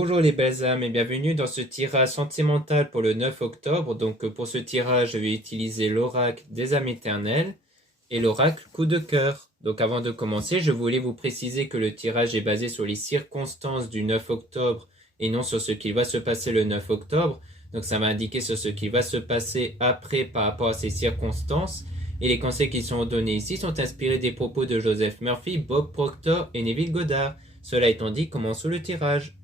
Bonjour les belles âmes et bienvenue dans ce tirage sentimental pour le 9 octobre. Donc pour ce tirage, je vais utiliser l'oracle des âmes éternelles et l'oracle coup de cœur. Donc avant de commencer, je voulais vous préciser que le tirage est basé sur les circonstances du 9 octobre et non sur ce qui va se passer le 9 octobre. Donc ça va indiquer sur ce qui va se passer après par rapport à ces circonstances. Et les conseils qui sont donnés ici sont inspirés des propos de Joseph Murphy, Bob Proctor et Neville Goddard. Cela étant dit, commençons le tirage.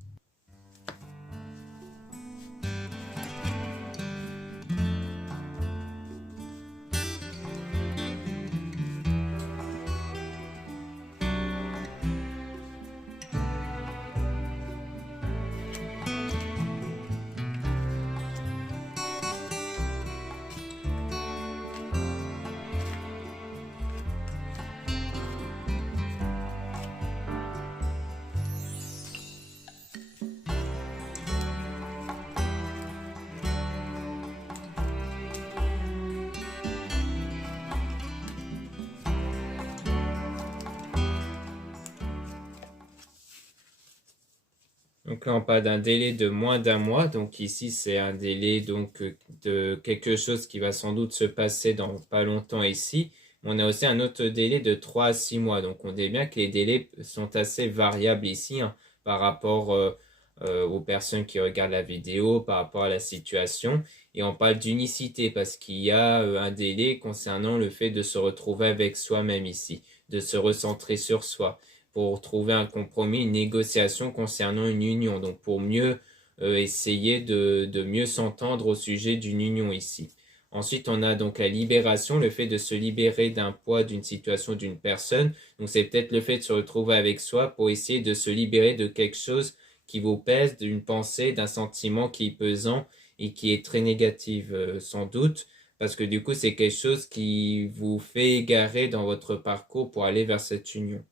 Donc là, on parle d'un délai de moins d'un mois. Donc ici, c'est un délai de quelque chose qui va sans doute se passer dans pas longtemps ici. On a aussi un autre délai de 3 à 6 mois. Donc on dit bien que les délais sont assez variables ici par rapport aux personnes qui regardent la vidéo, par rapport à la situation. Et on parle d'unicité parce qu'il y a un délai concernant le fait de se retrouver avec soi-même ici, de se recentrer sur soi, pour trouver un compromis, une négociation concernant une union. Donc pour mieux essayer de mieux s'entendre au sujet d'une union ici. Ensuite, on a donc la libération, le fait de se libérer d'un poids, d'une situation, d'une personne. Donc c'est peut-être le fait de se retrouver avec soi pour essayer de se libérer de quelque chose qui vous pèse, d'une pensée, d'un sentiment qui est pesant et qui est très négatif sans doute. Parce que du coup, c'est quelque chose qui vous fait égarer dans votre parcours pour aller vers cette union.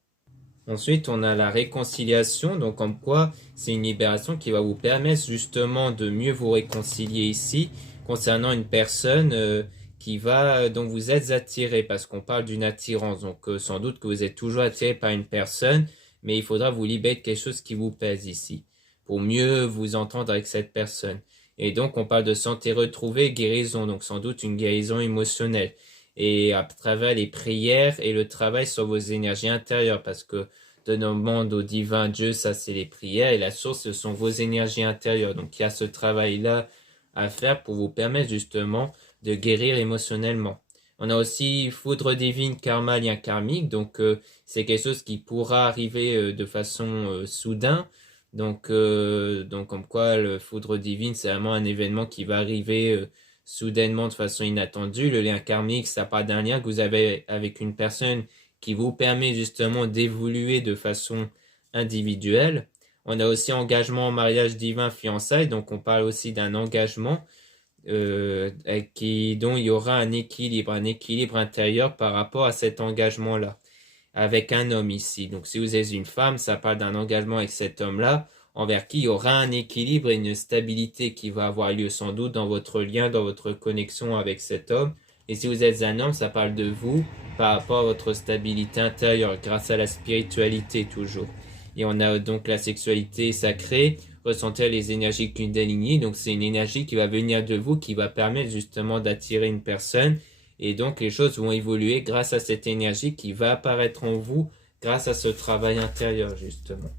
Ensuite, on a la réconciliation, donc comme quoi c'est une libération qui va vous permettre justement de mieux vous réconcilier ici concernant une personne dont vous êtes attiré, parce qu'on parle d'une attirance. Donc sans doute que vous êtes toujours attiré par une personne, mais il faudra vous libérer de quelque chose qui vous pèse ici pour mieux vous entendre avec cette personne. Et donc on parle de santé retrouvée, guérison, donc sans doute une guérison émotionnelle et à travers les prières et le travail sur vos énergies intérieures, parce que de nos mondes au divin Dieu, ça c'est les prières, et la source, ce sont vos énergies intérieures. Donc il y a ce travail-là à faire pour vous permettre justement de guérir émotionnellement. On a aussi foudre divine, karma, lien karmique, donc c'est quelque chose qui pourra arriver de façon soudain. Donc comme quoi le foudre divine, c'est vraiment un événement qui va arriver soudainement de façon inattendue. Le lien karmique, ça part d'un lien que vous avez avec une personne qui vous permet justement d'évoluer de façon individuelle. On a aussi engagement, mariage divin, fiançailles, donc on parle aussi d'un engagement dont il y aura un équilibre intérieur par rapport à cet engagement-là, avec un homme ici. Donc si vous êtes une femme, ça parle d'un engagement avec cet homme-là, envers qui il y aura un équilibre et une stabilité qui va avoir lieu sans doute dans votre lien, dans votre connexion avec cet homme. Et si vous êtes un homme, ça parle de vous par rapport à votre stabilité intérieure, grâce à la spiritualité toujours. Et on a donc la sexualité sacrée, ressentir les énergies Kundalini. Donc c'est une énergie qui va venir de vous, qui va permettre justement d'attirer une personne. Et donc les choses vont évoluer grâce à cette énergie qui va apparaître en vous, grâce à ce travail intérieur justement.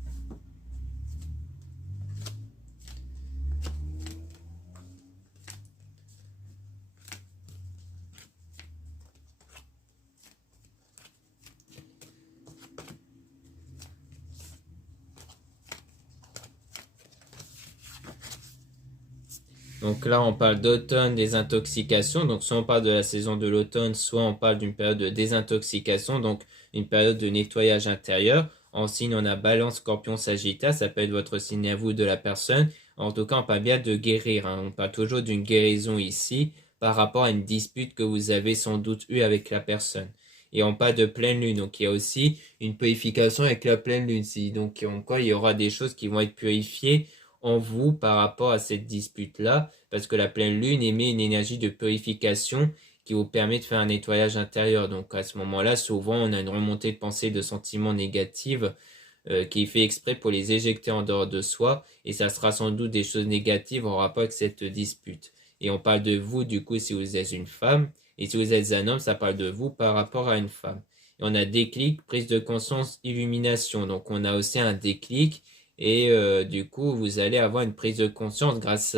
Donc là, on parle d'automne, des intoxications. Donc soit on parle de la saison de l'automne, soit on parle d'une période de désintoxication, donc une période de nettoyage intérieur. En signe, on a Balance, Scorpion, Sagittaire. Ça peut être votre signe à vous de la personne. En tout cas, on parle bien de guérir. On parle toujours d'une guérison ici par rapport à une dispute que vous avez sans doute eue avec la personne. Et on parle de pleine lune. Donc il y a aussi une purification avec la pleine lune. Donc encore, il y aura des choses qui vont être purifiées en vous par rapport à cette dispute-là, parce que la pleine lune émet une énergie de purification qui vous permet de faire un nettoyage intérieur. Donc à ce moment-là, souvent, on a une remontée de pensée, de sentiments négatifs qui fait exprès pour les éjecter en dehors de soi, et ça sera sans doute des choses négatives en rapport avec cette dispute. Et on parle de vous, du coup, si vous êtes une femme, et si vous êtes un homme, ça parle de vous par rapport à une femme. Et on a déclic, prise de conscience, illumination. Donc on a aussi un déclic, et du coup, vous allez avoir une prise de conscience grâce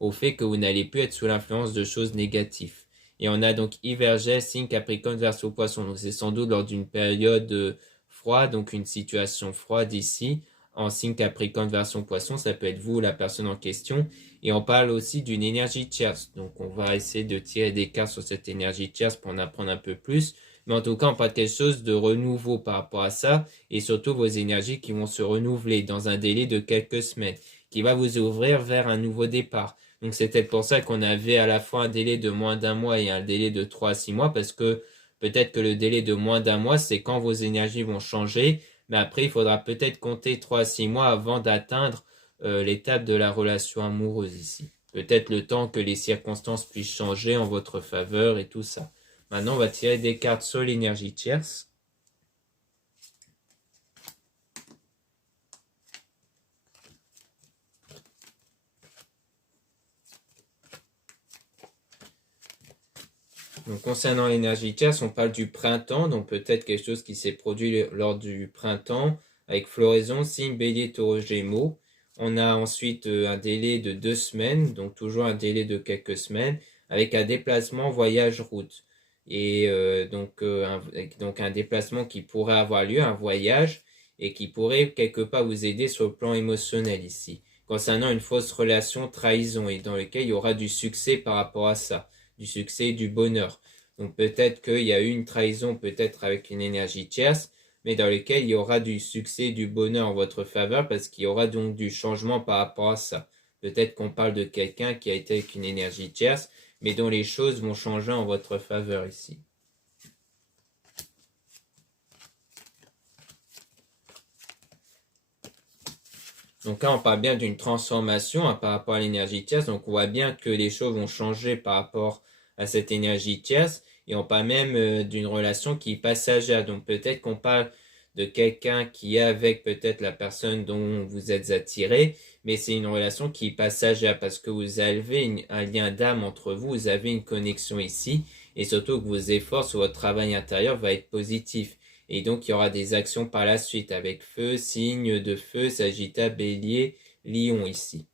au fait que vous n'allez plus être sous l'influence de choses négatives. Et on a donc Hivergès, signe Capricorne, Verseau, Poisson. Donc c'est sans doute lors d'une période froide, donc une situation froide ici, en signe Capricorne, Verseau, Poisson. Ça peut être vous, la personne en question. Et on parle aussi d'une énergie tierce. Donc on va essayer de tirer des cartes sur cette énergie tierce pour en apprendre un peu plus. Mais en tout cas, on parle de quelque chose de renouveau par rapport à ça. Et surtout vos énergies qui vont se renouveler dans un délai de quelques semaines, qui va vous ouvrir vers un nouveau départ. Donc c'est peut-être pour ça qu'on avait à la fois un délai de moins d'un mois et un délai de 3 à 6 mois, parce que peut-être que le délai de moins d'un mois, c'est quand vos énergies vont changer, mais après, il faudra peut-être compter 3 à 6 mois avant d'atteindre l'étape de la relation amoureuse ici. Peut-être le temps que les circonstances puissent changer en votre faveur et tout ça. Maintenant, on va tirer des cartes sur l'énergie tierce. Donc, concernant l'énergie tierce, on parle du printemps, donc peut-être quelque chose qui s'est produit lors du printemps, avec floraison, signe bélier, taureau, gémeaux. On a ensuite un délai de 2 semaines, donc toujours un délai de quelques semaines, avec un déplacement voyage route. Et donc un déplacement qui pourrait avoir lieu, un voyage, et qui pourrait quelque part vous aider sur le plan émotionnel ici. Concernant une fausse relation, trahison, et dans lequel il y aura du succès par rapport à ça, du succès, du bonheur. Donc peut-être qu'il y a eu une trahison, peut-être avec une énergie tierce, mais dans lequel il y aura du succès, du bonheur en votre faveur, parce qu'il y aura donc du changement par rapport à ça. Peut-être qu'on parle de quelqu'un qui a été avec une énergie tierce, mais dont les choses vont changer en votre faveur ici. Donc là, on parle bien d'une transformation par rapport à l'énergie tierce. Donc on voit bien que les choses vont changer par rapport à cette énergie tierce. Et on parle même d'une relation qui est passagère. Donc peut-être qu'on parle de quelqu'un qui est avec peut-être la personne dont vous êtes attiré, mais c'est une relation qui est passagère parce que vous avez un lien d'âme entre vous, vous avez une connexion ici, et surtout que vos efforts sur votre travail intérieur vont être positifs. Et donc, il y aura des actions par la suite avec feu, signe de feu, Sagittaire, Bélier, Lion ici.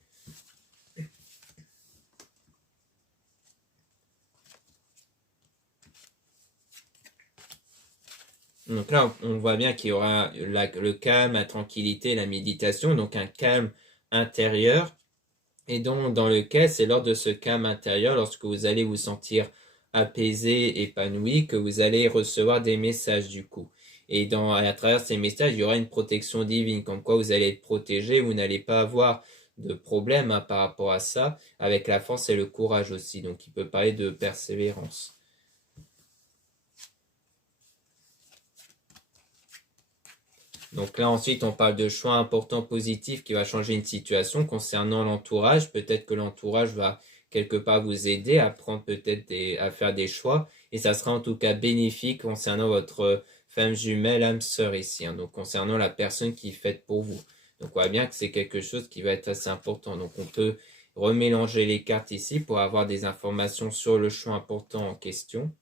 Donc là, on voit bien qu'il y aura le calme, la tranquillité, la méditation, donc un calme intérieur. Et donc, dans lequel, c'est lors de ce calme intérieur, lorsque vous allez vous sentir apaisé, épanoui, que vous allez recevoir des messages du coup. Et à travers ces messages, il y aura une protection divine, comme quoi vous allez être protégé, vous n'allez pas avoir de problème par rapport à ça, avec la force et le courage aussi. Donc, il peut parler de persévérance. Donc là, ensuite, on parle de choix importants positifs qui va changer une situation concernant l'entourage. Peut-être que l'entourage va quelque part vous aider à prendre peut-être à faire des choix. Et ça sera en tout cas bénéfique concernant votre femme jumelle, âme sœur ici. Donc concernant la personne qui est faite pour vous. Donc on voit bien que c'est quelque chose qui va être assez important. Donc on peut remélanger les cartes ici pour avoir des informations sur le choix important en question.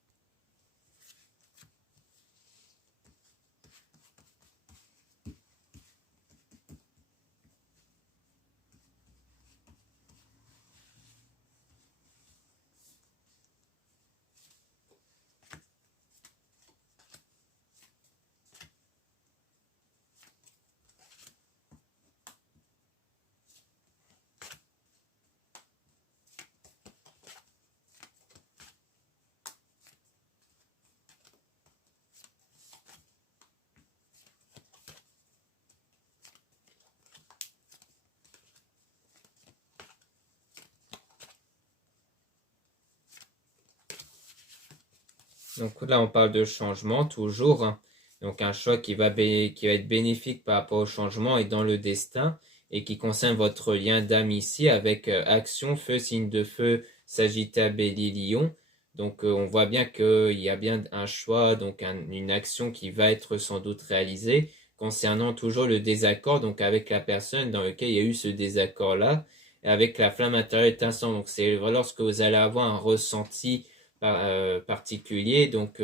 Donc là, on parle de changement toujours, hein. Donc un choix qui va être bénéfique par rapport au changement et dans le destin et qui concerne votre lien d'âme ici avec action, feu, signe de feu, Sagittaire, Bélier, Lion. Donc on voit bien qu'il y a bien un choix, donc une action qui va être sans doute réalisée concernant toujours le désaccord, donc avec la personne dans laquelle il y a eu ce désaccord-là, et avec la flamme intérieure étincelante. Donc c'est lorsque vous allez avoir un ressenti particulier, donc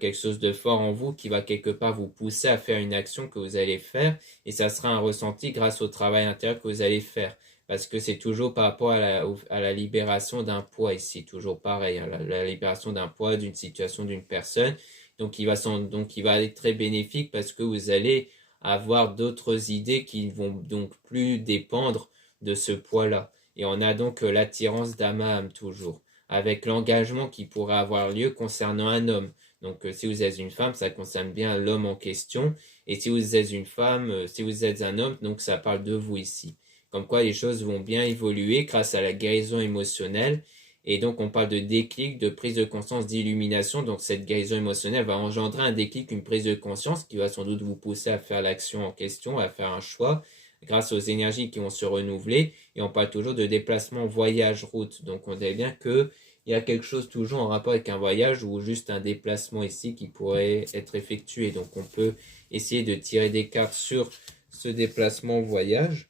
quelque chose de fort en vous qui va quelque part vous pousser à faire une action que vous allez faire, et ça sera un ressenti grâce au travail intérieur que vous allez faire. Parce que c'est toujours par rapport à la libération d'un poids ici, toujours pareil, hein, la libération d'un poids, d'une situation, d'une personne. Donc il va être très bénéfique parce que vous allez avoir d'autres idées qui vont donc plus dépendre de ce poids-là. Et on a donc l'attirance d'âme à âme toujours, avec l'engagement qui pourrait avoir lieu concernant un homme. Donc si vous êtes une femme, ça concerne bien l'homme en question. Et si vous êtes une femme, si vous êtes un homme, donc ça parle de vous ici. Comme quoi les choses vont bien évoluer grâce à la guérison émotionnelle. Et donc on parle de déclic, de prise de conscience, d'illumination. Donc cette guérison émotionnelle va engendrer un déclic, une prise de conscience qui va sans doute vous pousser à faire l'action en question, à faire un choix grâce aux énergies qui vont se renouveler. Et on parle toujours de déplacement, voyage, route. Donc on dirait bien que il y a quelque chose toujours en rapport avec un voyage ou juste un déplacement ici qui pourrait être effectué. Donc on peut essayer de tirer des cartes sur ce déplacement voyage.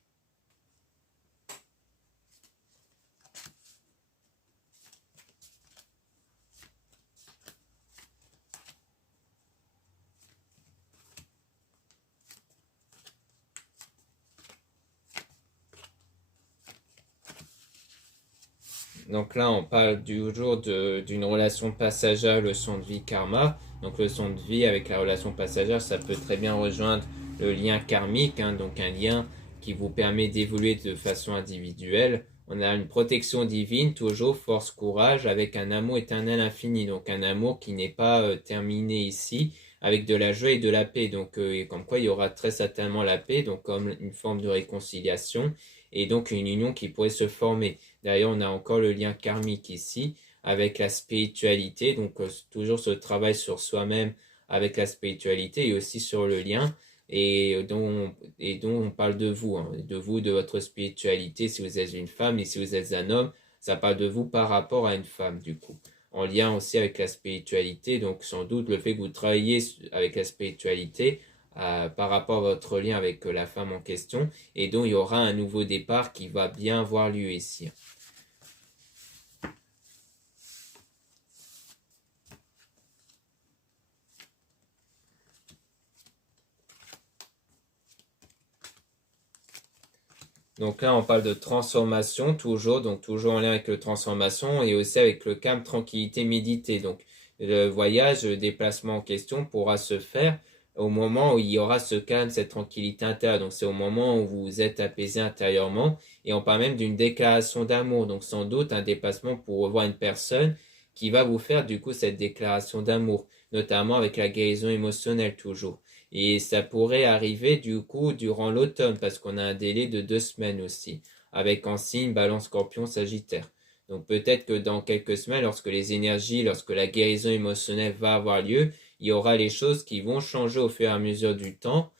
Donc là, on parle toujours d'une relation passagère, leçon de vie karma. Donc leçon de vie avec la relation passagère, ça peut très bien rejoindre le lien karmique, hein, donc un lien qui vous permet d'évoluer de façon individuelle. On a une protection divine, toujours force, courage, avec un amour éternel infini. Donc un amour qui n'est pas terminé ici, avec de la joie et de la paix. Donc et comme quoi il y aura très certainement la paix, donc comme une forme de réconciliation et donc une union qui pourrait se former. D'ailleurs, on a encore le lien karmique ici avec la spiritualité, donc toujours ce travail sur soi-même avec la spiritualité et aussi sur le lien dont on parle de vous, hein, de vous, de votre spiritualité si vous êtes une femme et si vous êtes un homme, ça parle de vous par rapport à une femme du coup. En lien aussi avec la spiritualité, donc sans doute le fait que vous travaillez avec la spiritualité par rapport à votre lien avec la femme en question et donc il y aura un nouveau départ qui va bien avoir lieu ici. Donc là, on parle de transformation, toujours, donc toujours en lien avec le transformation et aussi avec le calme, tranquillité, méditer. Donc le voyage, le déplacement en question pourra se faire au moment où il y aura ce calme, cette tranquillité intérieure. Donc c'est au moment où vous êtes apaisé intérieurement et on parle même d'une déclaration d'amour. Donc sans doute un déplacement pour revoir une personne qui va vous faire du coup cette déclaration d'amour, notamment avec la guérison émotionnelle toujours. Et ça pourrait arriver du coup durant l'automne parce qu'on a un délai de 2 semaines aussi, avec en signe Balance, Scorpion, Sagittaire. Donc peut-être que dans quelques semaines, lorsque les énergies, lorsque la guérison émotionnelle va avoir lieu, il y aura les choses qui vont changer au fur et à mesure du temps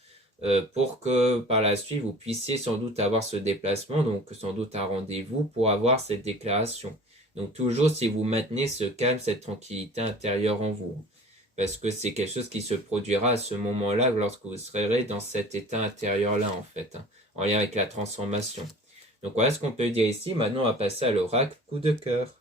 pour que par la suite vous puissiez sans doute avoir ce déplacement, donc sans doute un rendez-vous pour avoir cette déclaration. Donc toujours si vous maintenez ce calme, cette tranquillité intérieure en vous, parce que c'est quelque chose qui se produira à ce moment-là lorsque vous serez dans cet état intérieur-là en fait, hein, en lien avec la transformation. Donc voilà ce qu'on peut dire ici. Maintenant on va passer à l'oracle coup de cœur.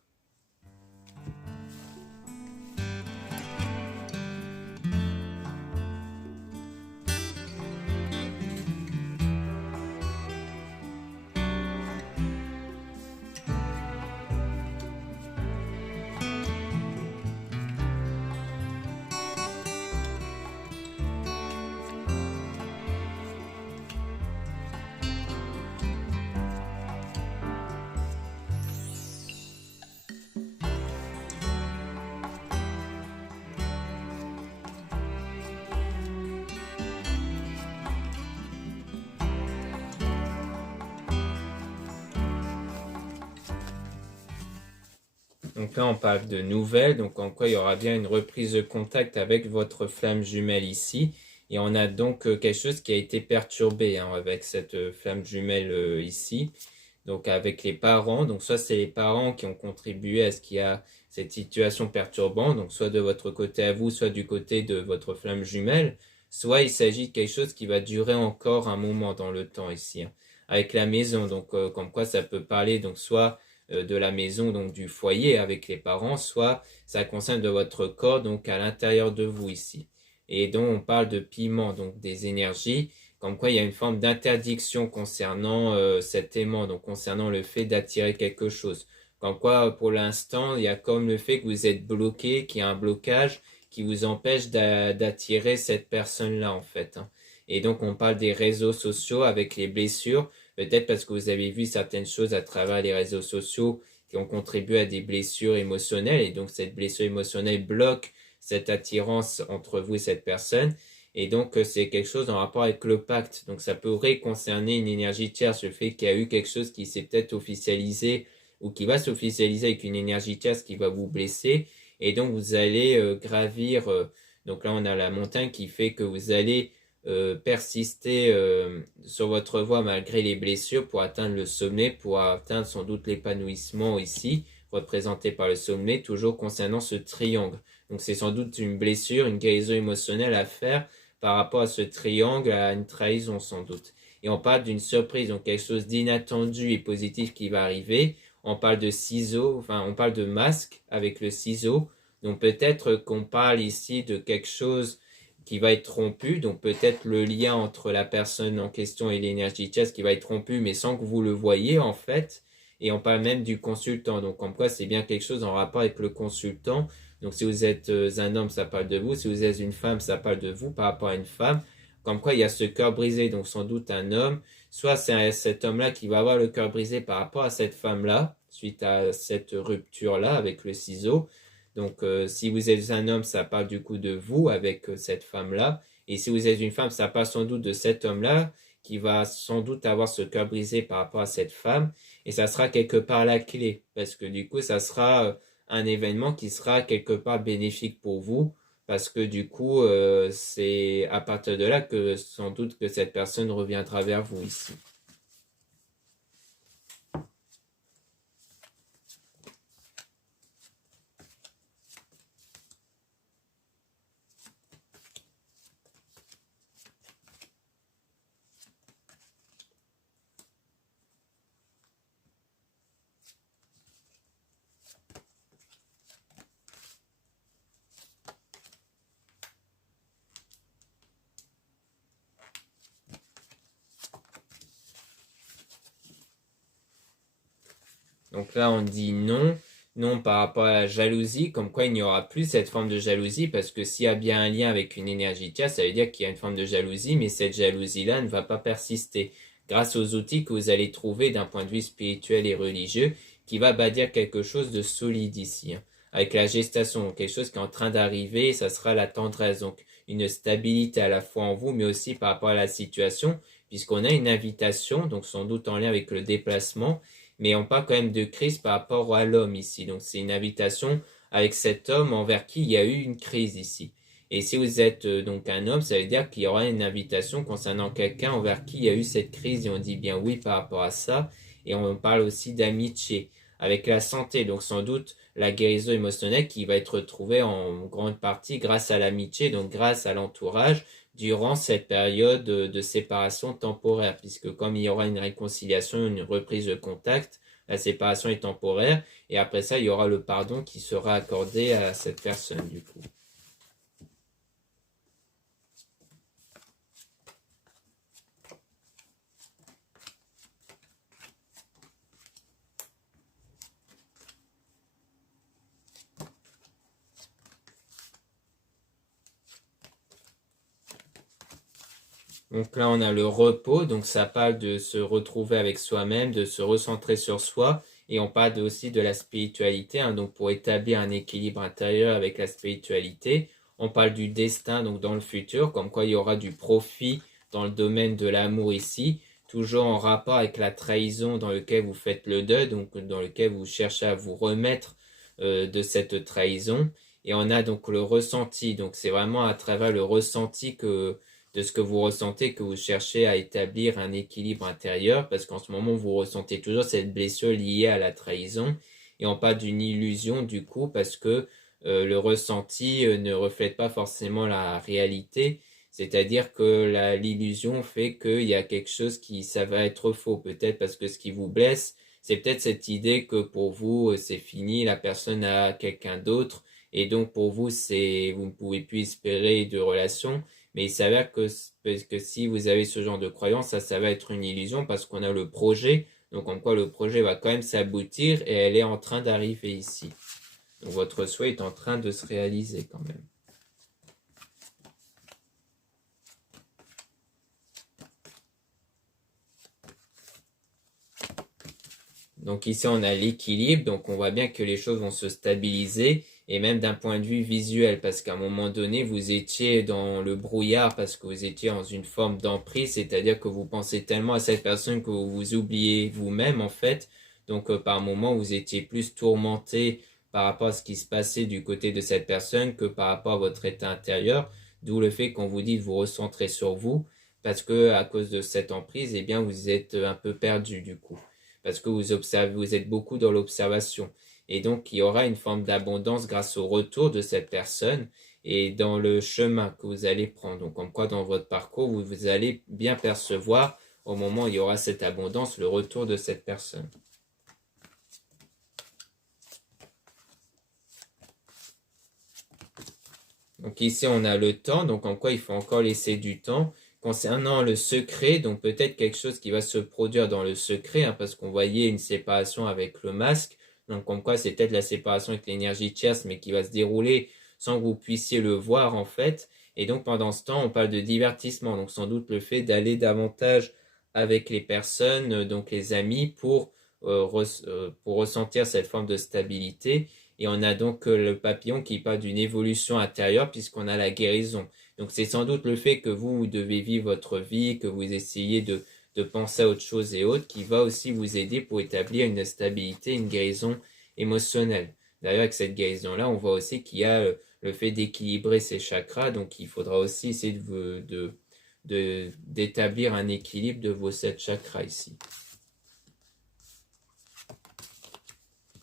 Donc là, on parle de nouvelles, donc en quoi il y aura bien une reprise de contact avec votre flamme jumelle ici. Et on a donc quelque chose qui a été perturbé hein, avec cette flamme jumelle ici. Donc avec les parents, donc soit c'est les parents qui ont contribué à ce qu'il y a cette situation perturbante, donc soit de votre côté à vous, soit du côté de votre flamme jumelle. soit il s'agit de quelque chose qui va durer encore un moment dans le temps ici, hein. Avec la maison, donc comme quoi ça peut parler donc soit de la maison, donc du foyer avec les parents, soit ça concerne de votre corps, donc à l'intérieur de vous ici. Et donc on parle de piment, donc des énergies, comme quoi il y a une forme d'interdiction concernant cet aimant, donc concernant le fait d'attirer quelque chose. Comme quoi pour l'instant il y a comme le fait que vous êtes bloqué, qu'il y a un blocage qui vous empêche d'attirer cette personne-là en fait, hein. Et donc on parle des réseaux sociaux avec les blessures, peut-être parce que vous avez vu certaines choses à travers les réseaux sociaux qui ont contribué à des blessures émotionnelles, et donc cette blessure émotionnelle bloque cette attirance entre vous et cette personne. Et donc, c'est quelque chose en rapport avec le pacte. Donc, ça pourrait concerner une énergie tierce, le fait qu'il y a eu quelque chose qui s'est peut-être officialisé ou qui va s'officialiser avec une énergie tierce qui va vous blesser. Et donc, vous allez gravir. Donc là, on a la montagne qui fait que vous allez persister sur votre voie malgré les blessures pour atteindre le sommet, pour atteindre sans doute l'épanouissement ici, représenté par le sommet, toujours concernant ce triangle. Donc c'est sans doute une blessure, une guérison émotionnelle à faire par rapport à ce triangle, à une trahison sans doute. Et on parle d'une surprise, donc quelque chose d'inattendu et positif qui va arriver. On parle de ciseaux, enfin on parle de masque avec le ciseau. Donc peut-être qu'on parle ici de quelque chose qui va être rompu, donc peut-être le lien entre la personne en question et l'énergie chasse qui va être rompu, mais sans que vous le voyez en fait. Et on parle même du consultant, donc comme quoi c'est bien quelque chose en rapport avec le consultant. Donc si vous êtes un homme, ça parle de vous. Si vous êtes une femme, ça parle de vous par rapport à une femme. Comme quoi il y a ce cœur brisé, donc sans doute un homme. Soit c'est cet homme-là qui va avoir le cœur brisé par rapport à cette femme-là, suite à cette rupture-là avec le ciseau. Donc si vous êtes un homme, ça parle du coup de vous avec cette femme-là. Et si vous êtes une femme, ça parle sans doute de cet homme-là qui va sans doute avoir ce cœur brisé par rapport à cette femme. Et ça sera quelque part la clé. Parce que du coup, ça sera un événement qui sera quelque part bénéfique pour vous, parce que du coup, c'est à partir de là que sans doute que cette personne reviendra vers vous ici. Donc là, on dit non. Non par rapport à la jalousie, comme quoi il n'y aura plus cette forme de jalousie, parce que s'il y a bien un lien avec une énergie tierce, ça veut dire qu'il y a une forme de jalousie, mais cette jalousie-là ne va pas persister. Grâce aux outils que vous allez trouver d'un point de vue spirituel et religieux, qui va bâtir quelque chose de solide ici, hein. Avec la gestation, quelque chose qui est en train d'arriver, ça sera la tendresse, donc une stabilité à la fois en vous, mais aussi par rapport à la situation, puisqu'on a une invitation, donc sans doute en lien avec le déplacement, mais on parle quand même de crise par rapport à l'homme ici. Donc c'est une invitation avec cet homme envers qui il y a eu une crise ici. Et si vous êtes donc un homme, ça veut dire qu'il y aura une invitation concernant quelqu'un envers qui il y a eu cette crise, et on dit bien oui par rapport à ça. Et on parle aussi d'amitié avec la santé, donc sans doute la guérison émotionnelle qui va être retrouvée en grande partie grâce à l'amitié, donc grâce à l'entourage, durant cette période de séparation temporaire, puisque comme il y aura une réconciliation, une reprise de contact, la séparation est temporaire, et après ça, il y aura le pardon qui sera accordé à cette personne, du coup. Donc là, on a le repos, donc ça parle de se retrouver avec soi-même, de se recentrer sur soi, et on parle aussi de la spiritualité, hein, donc pour établir un équilibre intérieur avec la spiritualité. On parle du destin, donc dans le futur, comme quoi il y aura du profit dans le domaine de l'amour ici, toujours en rapport avec la trahison dans lequel vous faites le deuil, donc dans lequel vous cherchez à vous remettre de cette trahison. Et on a donc le ressenti, donc c'est vraiment à travers le ressenti de ce que vous ressentez, que vous cherchez à établir un équilibre intérieur, parce qu'en ce moment, vous ressentez toujours cette blessure liée à la trahison, et on parle d'une illusion du coup, parce que le ressenti ne reflète pas forcément la réalité. C'est-à-dire que l'illusion fait qu'il y a quelque chose ça va être faux. Peut-être parce que ce qui vous blesse, c'est peut-être cette idée que pour vous, c'est fini, la personne a quelqu'un d'autre. Et donc pour vous, vous ne pouvez plus espérer de relation. Mais il s'avère que si vous avez ce genre de croyance, ça va être une illusion parce qu'on a le projet. Donc en quoi le projet va quand même s'aboutir et elle est en train d'arriver ici. Donc votre souhait est en train de se réaliser quand même. Donc ici on a l'équilibre, donc on voit bien que les choses vont se stabiliser et même d'un point de vue visuel parce qu'à un moment donné vous étiez dans le brouillard parce que vous étiez dans une forme d'emprise, c'est-à-dire que vous pensez tellement à cette personne que vous vous oubliez vous-même en fait. Donc par moment vous étiez plus tourmenté par rapport à ce qui se passait du côté de cette personne que par rapport à votre état intérieur, d'où le fait qu'on vous dit de vous recentrer sur vous parce que à cause de cette emprise, eh bien vous êtes un peu perdu du coup parce que vous observez, vous êtes beaucoup dans l'observation. Et donc, il y aura une forme d'abondance grâce au retour de cette personne et dans le chemin que vous allez prendre. Donc, comme quoi, dans votre parcours, vous allez bien percevoir au moment où il y aura cette abondance, le retour de cette personne. Donc ici, on a le temps, donc en quoi il faut encore laisser du temps. Concernant le secret, donc peut-être quelque chose qui va se produire dans le secret, hein, parce qu'on voyait une séparation avec le masque. Donc comme quoi c'est peut-être la séparation avec l'énergie tierce, mais qui va se dérouler sans que vous puissiez le voir en fait. Et donc pendant ce temps, on parle de divertissement. Donc sans doute le fait d'aller davantage avec les personnes, donc les amis, pour ressentir cette forme de stabilité. Et on a donc le papillon qui parle d'une évolution intérieure puisqu'on a la guérison. Donc c'est sans doute le fait que vous devez vivre votre vie, que vous essayez de penser à autre chose et autres, qui va aussi vous aider pour établir une stabilité, une guérison émotionnelle. D'ailleurs, avec cette guérison-là, on voit aussi qu'il y a le fait d'équilibrer ces chakras, donc il faudra aussi essayer d'établir un équilibre de vos 7 chakras ici.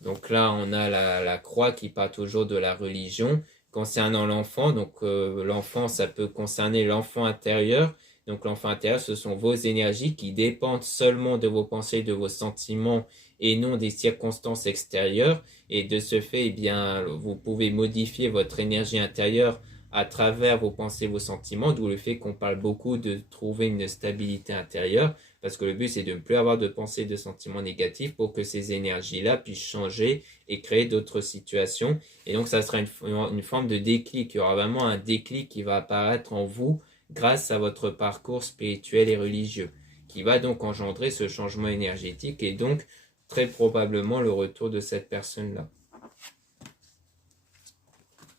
Donc là, on a la croix qui part toujours de la religion. Concernant l'enfant, donc l'enfant, ça peut concerner l'enfant intérieur. Donc l'enfant intérieur, ce sont vos énergies qui dépendent seulement de vos pensées, de vos sentiments et non des circonstances extérieures. Et de ce fait, eh bien, vous pouvez modifier votre énergie intérieure à travers vos pensées, vos sentiments, d'où le fait qu'on parle beaucoup de trouver une stabilité intérieure. Parce que le but, c'est de ne plus avoir de pensées, de sentiments négatifs pour que ces énergies-là puissent changer et créer d'autres situations. Et donc, ça sera une forme de déclic. Il y aura vraiment un déclic qui va apparaître en vous grâce à votre parcours spirituel et religieux, qui va donc engendrer ce changement énergétique et donc très probablement le retour de cette personne-là.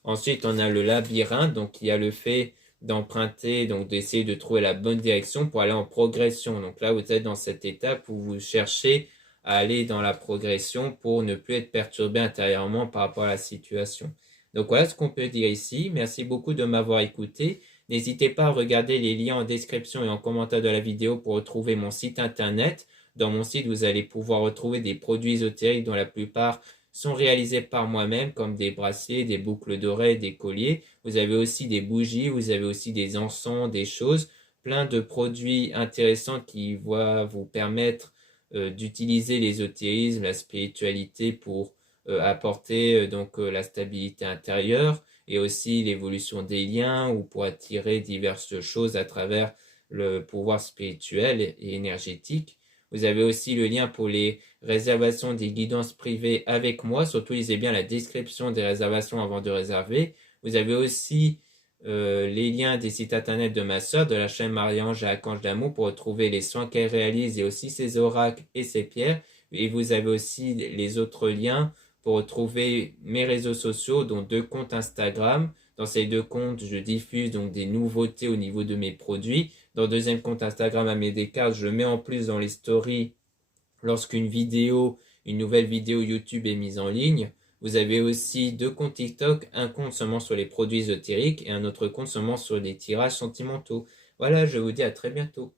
Ensuite, on a le labyrinthe, donc il y a le fait d'emprunter, donc d'essayer de trouver la bonne direction pour aller en progression. Donc là, vous êtes dans cette étape où vous cherchez à aller dans la progression pour ne plus être perturbé intérieurement par rapport à la situation. Donc voilà ce qu'on peut dire ici. Merci beaucoup de m'avoir écouté. N'hésitez pas à regarder les liens en description et en commentaire de la vidéo pour retrouver mon site internet. Dans mon site, vous allez pouvoir retrouver des produits ésotériques dont la plupart sont réalisés par moi-même, comme des bracelets, des boucles d'oreilles, des colliers. Vous avez aussi des bougies, vous avez aussi des encens, des choses, plein de produits intéressants qui vont vous permettre d'utiliser l'ésotérisme, la spiritualité pour apporter la stabilité intérieure et aussi l'évolution des liens ou pour attirer diverses choses à travers le pouvoir spirituel et énergétique. Vous avez aussi le lien pour les réservations des guidances privées avec moi. Surtout, lisez bien la description des réservations avant de réserver. Vous avez aussi les liens des sites internet de ma sœur, de la chaîne Marie-Ange et Archange d'amour pour retrouver les soins qu'elle réalise et aussi ses oracles et ses pierres. Et vous avez aussi les autres liens pour retrouver mes réseaux sociaux, dont 2 comptes Instagram. Dans ces 2 comptes, je diffuse donc des nouveautés au niveau de mes produits. Dans le deuxième compte Instagram, à mes décartes, je mets en plus dans les stories lorsqu'une nouvelle vidéo YouTube est mise en ligne. Vous avez aussi 2 comptes TikTok, un compte seulement sur les produits ésotériques et un autre compte seulement sur les tirages sentimentaux. Voilà, je vous dis à très bientôt.